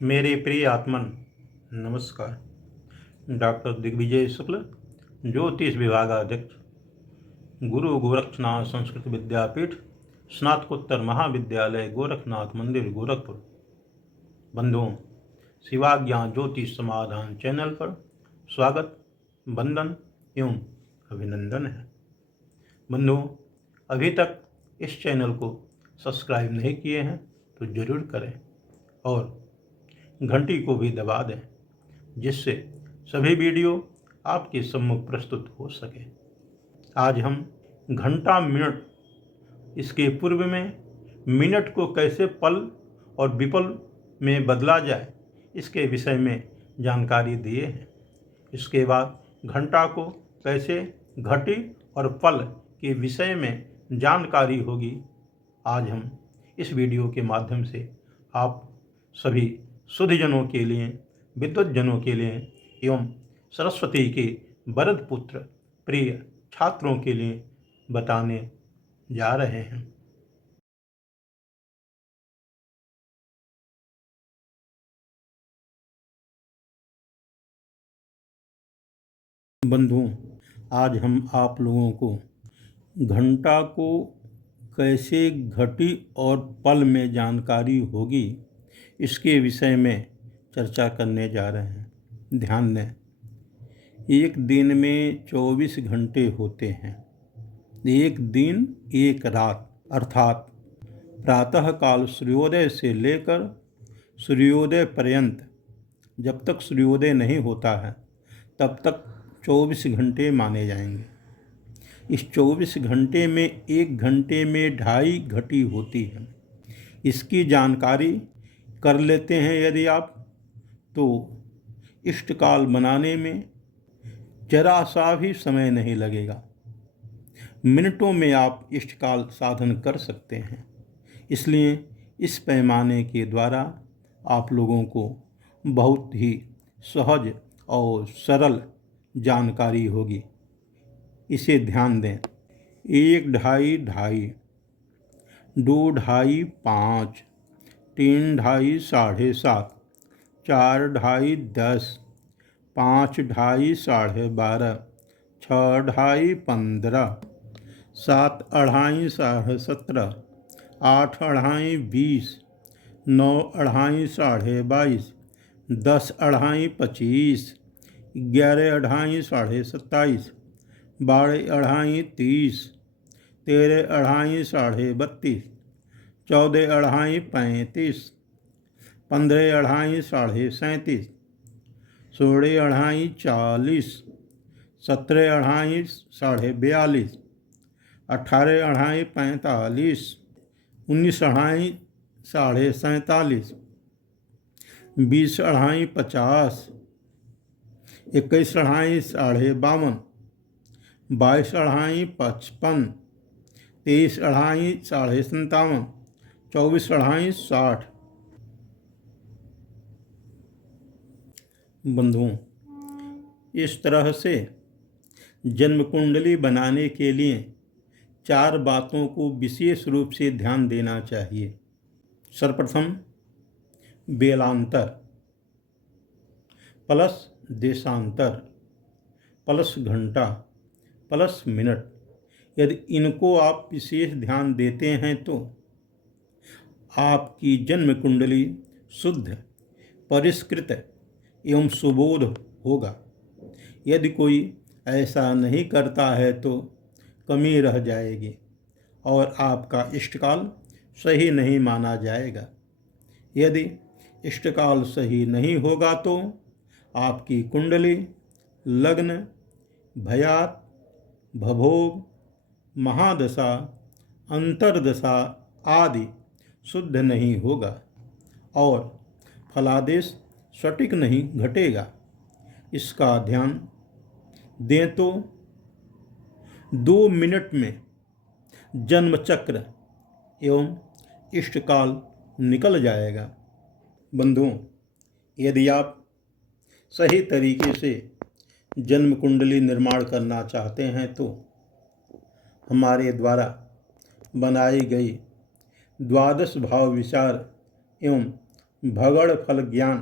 मेरे प्रिय आत्मन नमस्कार। डॉक्टर दिग्विजय शुक्ल, ज्योतिष विभागाध्यक्ष, गुरु गोरक्षनाथ संस्कृत विद्यापीठ, स्नातकोत्तर महाविद्यालय गोरखनाथ मंदिर गोरखपुर। बंधुओं, शिवाज्ञान ज्योतिष समाधान चैनल पर स्वागत, वंदन एवं अभिनंदन है। बंधुओं, अभी तक इस चैनल को सब्सक्राइब नहीं किए हैं तो जरूर करें और घंटी को भी दबा दें, जिससे सभी वीडियो आपके सम्मुख प्रस्तुत हो सके। आज हम घंटा मिनट, इसके पूर्व में मिनट को कैसे पल और विपल में बदला जाए, इसके विषय में जानकारी दिए हैं। इसके बाद घंटा को कैसे घटी और पल के विषय में जानकारी होगी। आज हम इस वीडियो के माध्यम से आप सभी शुद्धजनों के लिए, विद्वत जनों के लिए एवं सरस्वती के वरद पुत्र प्रिय छात्रों के लिए बताने जा रहे हैं। बंधुओं, आज हम आप लोगों को घंटा को कैसे घटी और पल में जानकारी होगी, इसके विषय में चर्चा करने जा रहे हैं। ध्यान दें, एक दिन में 24 घंटे होते हैं। एक दिन एक रात, अर्थात प्रातःकाल सूर्योदय से लेकर सूर्योदय पर्यंत, जब तक सूर्योदय नहीं होता है तब तक 24 घंटे माने जाएंगे। इस 24 घंटे में एक घंटे में 2.5 घटी होती है। इसकी जानकारी कर लेते हैं यदि आप, तो इष्टकाल बनाने में जरा सा भी समय नहीं लगेगा। मिनटों में आप इष्टकाल साधन कर सकते हैं। इसलिए इस पैमाने के द्वारा आप लोगों को बहुत ही सहज और सरल जानकारी होगी। इसे ध्यान दें। 1 ढाई 2.5, 2 ढाई 5, 3 ढाई 7.5, 4 ढाई 10, 5 ढाई 12.5, 6 ढाई 15, 7 अढ़ाई 17.5, 8 अढ़ाई 20, 9 अढ़ाई 22.5, 10 अढ़ाई 25, 11 अढ़ाई 27.5, 12 अढ़ाई 30, 13 अढ़ाई 32.5, 14 अढ़ाई 35, 15 अढ़ाई 37.5, 16 अढ़ाई 40, 17 अढ़ाई 42.5, 18 अढ़ाई 45, 19 अढ़ाई 47.5, 20 अढ़ाई 50, 21 अढ़ाई 52.5, 22 अढ़ाई 55, 23 अढ़ाई 57.5, 24 अढ़ाई 60। बंधुओं, इस तरह से जन्म कुंडली बनाने के लिए 4 बातों को विशेष रूप से ध्यान देना चाहिए। सर्वप्रथम बेलांतर, प्लस देशांतर, प्लस घंटा, प्लस मिनट। यदि इनको आप विशेष ध्यान देते हैं तो आपकी जन्म कुंडली शुद्ध, परिष्कृत एवं सुबोध होगा। यदि कोई ऐसा नहीं करता है तो कमी रह जाएगी और आपका इष्टकाल सही नहीं माना जाएगा। यदि इष्टकाल सही नहीं होगा तो आपकी कुंडली लग्न, भयात, भभोग, महादशा, अंतर्दशा आदि शुद्ध नहीं होगा और फलादेश सटीक नहीं घटेगा। इसका ध्यान दें तो 2 मिनट में जन्म चक्र एवं इष्टकाल निकल जाएगा। बंधुओं, यदि आप सही तरीके से जन्म कुंडली निर्माण करना चाहते हैं तो हमारे द्वारा बनाई गई 12 भाव विचार एवं भगड़ फल ज्ञान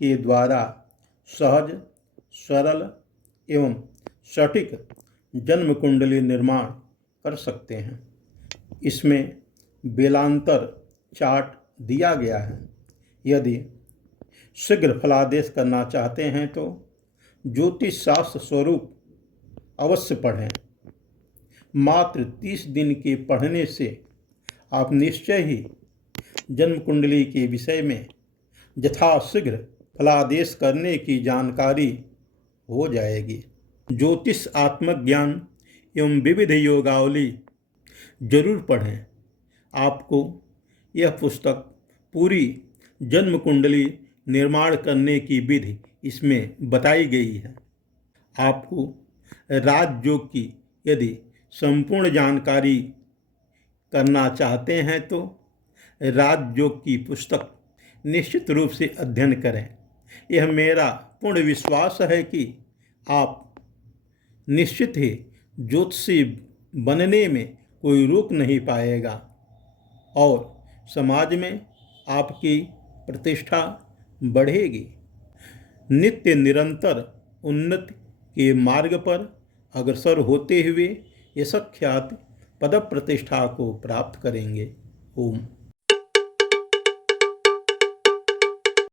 के द्वारा सहज, सरल एवं सटीक जन्म कुंडली निर्माण कर सकते हैं। इसमें बेलांतर चार्ट दिया गया है। यदि शीघ्र फलादेश करना चाहते हैं तो ज्योतिष शास्त्र स्वरूप अवश्य पढ़ें। मात्र 30 दिन के पढ़ने से आप निश्चय ही जन्म कुंडली के विषय में यथाशीघ्र फलादेश करने की जानकारी हो जाएगी। ज्योतिष आत्मज्ञान एवं विविध योगावली जरूर पढ़ें। आपको यह पुस्तक पूरी जन्म कुंडली निर्माण करने की विधि इसमें बताई गई है। आपको राजयोग की यदि संपूर्ण जानकारी करना चाहते हैं तो राजयोग की पुस्तक निश्चित रूप से अध्ययन करें। यह मेरा पूर्ण विश्वास है कि आप निश्चित ही ज्योतिषी बनने में कोई रोक नहीं पाएगा और समाज में आपकी प्रतिष्ठा बढ़ेगी। नित्य निरंतर उन्नति के मार्ग पर अग्रसर होते हुए यशख्यात पद प्रतिष्ठा को प्राप्त करेंगे। ओम।